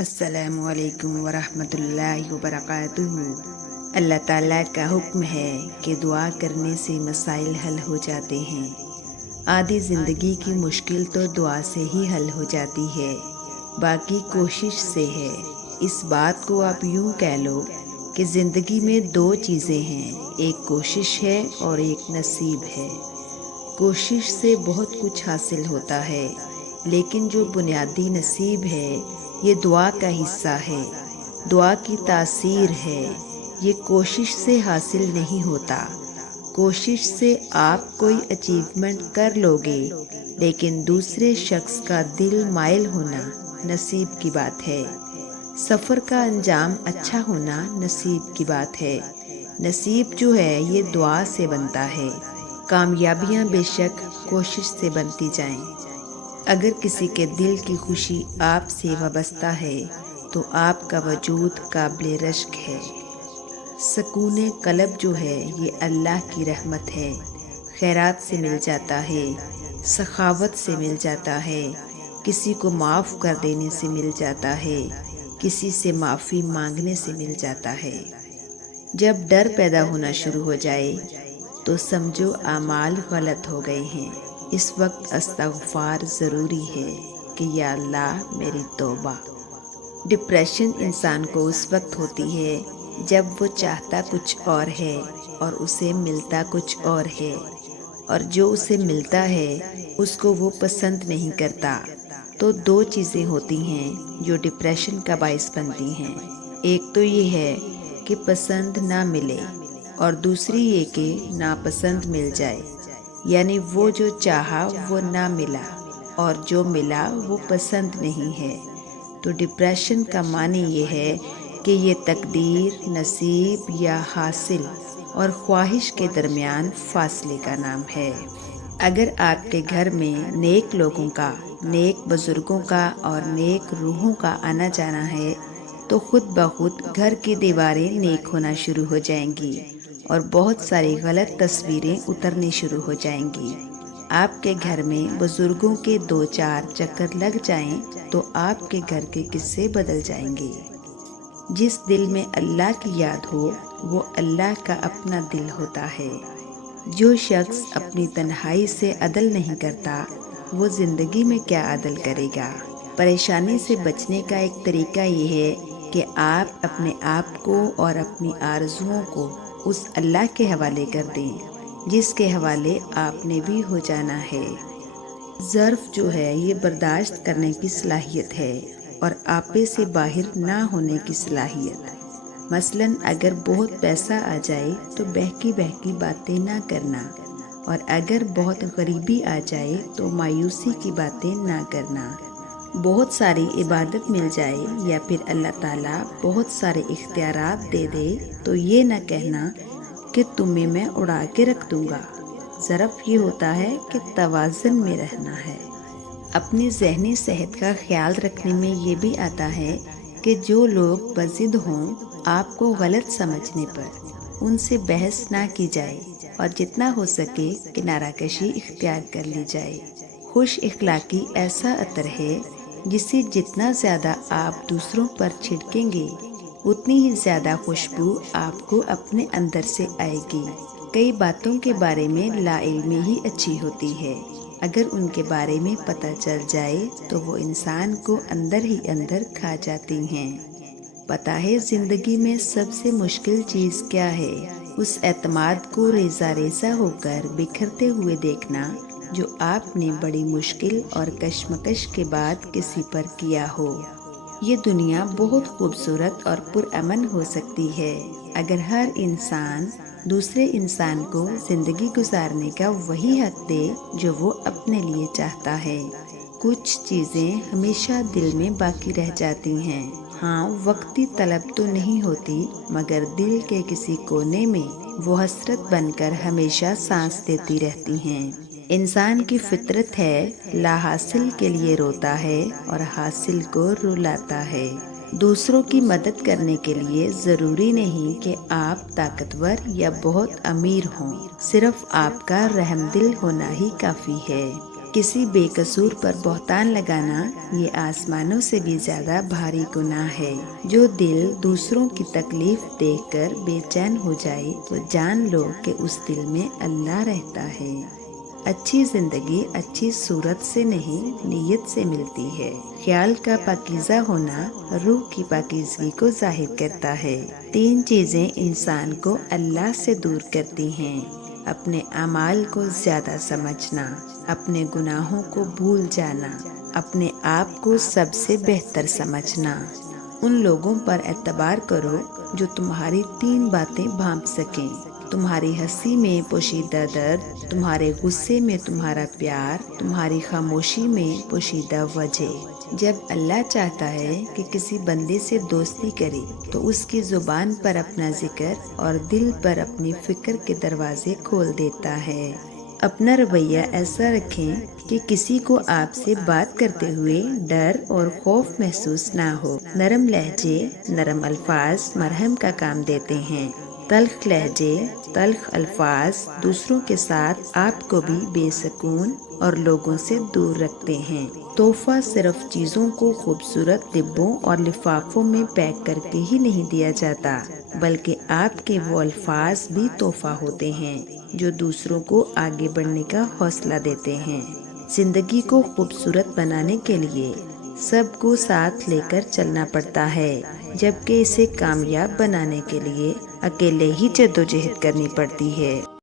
السلام علیکم ورحمۃ اللہ وبرکاتہ۔ اللہ تعالیٰ کا حکم ہے کہ دعا کرنے سے مسائل حل ہو جاتے ہیں۔ آدھی زندگی کی مشکل تو دعا سے ہی حل ہو جاتی ہے، باقی کوشش سے ہے۔ اس بات کو آپ یوں کہہ لو کہ زندگی میں دو چیزیں ہیں، ایک کوشش ہے اور ایک نصیب ہے۔ کوشش سے بہت کچھ حاصل ہوتا ہے، لیکن جو بنیادی نصیب ہے یہ دعا کا حصہ ہے، دعا کی تاثیر ہے۔ یہ کوشش سے حاصل نہیں ہوتا۔ کوشش سے آپ کوئی اچیومنٹ کر لو گے، لیکن دوسرے شخص کا دل مائل ہونا نصیب کی بات ہے۔ سفر کا انجام اچھا ہونا نصیب کی بات ہے۔ نصیب جو ہے یہ دعا سے بنتا ہے۔ کامیابیاں بے شک کوشش سے بنتی جائیں۔ اگر کسی کے دل کی خوشی آپ سے وابستہ ہے تو آپ کا وجود قابل رشک ہے۔ سکون قلب جو ہے یہ اللہ کی رحمت ہے، خیرات سے مل جاتا ہے، سخاوت سے مل جاتا ہے، کسی کو معاف کر دینے سے مل جاتا ہے، کسی سے معافی مانگنے سے مل جاتا ہے۔ جب ڈر پیدا ہونا شروع ہو جائے تو سمجھو اعمال غلط ہو گئے ہیں۔ اس وقت استغفار ضروری ہے کہ یا اللہ میری توبہ۔ ڈپریشن انسان کو اس وقت ہوتی ہے جب وہ چاہتا کچھ اور ہے اور اسے ملتا کچھ اور ہے، اور جو اسے ملتا ہے اس کو وہ پسند نہیں کرتا۔ تو دو چیزیں ہوتی ہیں جو ڈپریشن کا باعث بنتی ہیں۔ ایک تو یہ ہے کہ پسند نہ ملے، اور دوسری یہ کہ ناپسند مل جائے، یعنی وہ جو چاہا وہ نہ ملا اور جو ملا وہ پسند نہیں ہے۔ تو ڈپریشن کا معنی یہ ہے کہ یہ تقدیر، نصیب یا حاصل اور خواہش کے درمیان فاصلے کا نام ہے۔ اگر آپ کے گھر میں نیک لوگوں کا، نیک بزرگوں کا اور نیک روحوں کا آنا جانا ہے تو خود بخود گھر کی دیواریں نیک ہونا شروع ہو جائیں گی اور بہت ساری غلط تصویریں اترنی شروع ہو جائیں گی۔ آپ کے گھر میں بزرگوں کے 2-4 چکر لگ جائیں تو آپ کے گھر کے قصے بدل جائیں گے۔ جس دل میں اللہ کی یاد ہو وہ اللہ کا اپنا دل ہوتا ہے۔ جو شخص اپنی تنہائی سے عدل نہیں کرتا وہ زندگی میں کیا عدل کرے گا؟ پریشانی سے بچنے کا ایک طریقہ یہ ہے کہ آپ اپنے آپ کو اور اپنی آرزوؤں کو اس اللہ کے حوالے کر دیں جس کے حوالے آپ نے بھی ہو جانا ہے۔ ظرف جو ہے یہ برداشت کرنے کی صلاحیت ہے اور آپے سے باہر نہ ہونے کی صلاحیت۔ مثلاً اگر بہت پیسہ آ جائے تو بہکی بہکی باتیں نہ کرنا، اور اگر بہت غریبی آ جائے تو مایوسی کی باتیں نہ کرنا۔ بہت ساری عبادت مل جائے یا پھر اللہ تعالیٰ بہت سارے اختیارات دے دے تو یہ نہ کہنا کہ تمہیں میں اڑا کے رکھ دوں گا۔ ظرف یہ ہوتا ہے کہ توازن میں رہنا ہے۔ اپنی ذہنی صحت کا خیال رکھنے میں یہ بھی آتا ہے کہ جو لوگ بضد ہوں آپ کو غلط سمجھنے پر ان سے بحث نہ کی جائے اور جتنا ہو سکے کنارہ کشی اختیار کر لی جائے۔ خوش اخلاقی ایسا عطر ہے جسے جتنا زیادہ آپ دوسروں پر چھڑکیں گے اتنی ہی زیادہ خوشبو آپ کو اپنے اندر سے آئے گی۔ کئی باتوں کے بارے میں لا علمی ہی اچھی ہوتی ہے، اگر ان کے بارے میں پتہ چل جائے تو وہ انسان کو اندر ہی اندر کھا جاتی ہیں۔ پتہ ہے زندگی میں سب سے مشکل چیز کیا ہے؟ اس اعتماد کو ریزہ ریزہ ہو کر بکھرتے ہوئے دیکھنا جو آپ نے بڑی مشکل اور کشمکش کے بعد کسی پر کیا ہو۔ یہ دنیا بہت خوبصورت اور پرامن ہو سکتی ہے اگر ہر انسان دوسرے انسان کو زندگی گزارنے کا وہی حق دے جو وہ اپنے لیے چاہتا ہے۔ کچھ چیزیں ہمیشہ دل میں باقی رہ جاتی ہیں، ہاں وقتی طلب تو نہیں ہوتی، مگر دل کے کسی کونے میں وہ حسرت بن کر ہمیشہ سانس دیتی رہتی ہیں۔ انسان کی فطرت ہے لا حاصل کے لیے روتا ہے اور حاصل کو رلاتا ہے۔ دوسروں کی مدد کرنے کے لیے ضروری نہیں کہ آپ طاقتور یا بہت امیر ہوں، صرف آپ کا رحم دل ہونا ہی کافی ہے۔ کسی بے قصور پر بہتان لگانا یہ آسمانوں سے بھی زیادہ بھاری گناہ ہے۔ جو دل دوسروں کی تکلیف دیکھ کر بے چین ہو جائے تو جان لو کہ اس دل میں اللہ رہتا ہے۔ اچھی زندگی اچھی صورت سے نہیں، نیت سے ملتی ہے۔ خیال کا پاکیزہ ہونا روح کی پاکیزگی کو ظاہر کرتا ہے۔ 3 چیزیں انسان کو اللہ سے دور کرتی ہیں: اپنے اعمال کو زیادہ سمجھنا، اپنے گناہوں کو بھول جانا، اپنے آپ کو سب سے بہتر سمجھنا۔ ان لوگوں پر اعتبار کرو جو تمہاری 3 باتیں بھانپ سکیں: تمہاری ہنسی میں پوشیدہ درد، تمہارے غصے میں تمہارا پیار، تمہاری خاموشی میں پوشیدہ وجہ۔ جب اللہ چاہتا ہے کہ کسی بندے سے دوستی کرے تو اس کی زبان پر اپنا ذکر اور دل پر اپنی فکر کے دروازے کھول دیتا ہے۔ اپنا رویہ ایسا رکھیں کہ کسی کو آپ سے بات کرتے ہوئے ڈر اور خوف محسوس نہ ہو۔ نرم لہجے، نرم الفاظ مرہم کا کام دیتے ہیں۔ تلخ لہجے، تلخ الفاظ دوسروں کے ساتھ آپ کو بھی بے سکون اور لوگوں سے دور رکھتے ہیں۔ تحفہ صرف چیزوں کو خوبصورت ڈبوں اور لفافوں میں پیک کر کے ہی نہیں دیا جاتا، بلکہ آپ کے وہ الفاظ بھی تحفہ ہوتے ہیں جو دوسروں کو آگے بڑھنے کا حوصلہ دیتے ہیں۔ زندگی کو خوبصورت بنانے کے لیے سب کو ساتھ لے کر چلنا پڑتا ہے، جبکہ اسے کامیاب بنانے کے لیے اکیلے ہی جدوجہد کرنی پڑتی ہے۔